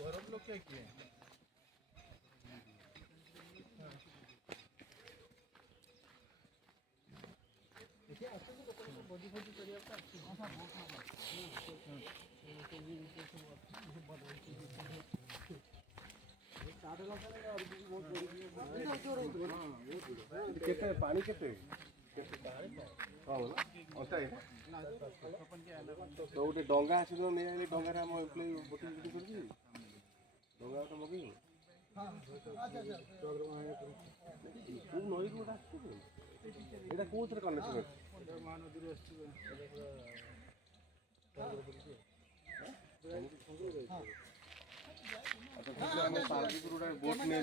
गौरव लोग क्या किए केते पानी केते हां अंता है तो उठे डंगा आसी तो नहीं आले डंगा रे हम एम्प्लॉय बोटिंग बोटिंग कर दी डंगा तो मगे हां अच्छा अच्छा तू नई रोड आसी एटा कोथरे कनेक्शन है महानदी रे आसी अच्छा पार्टी रोड बोट ने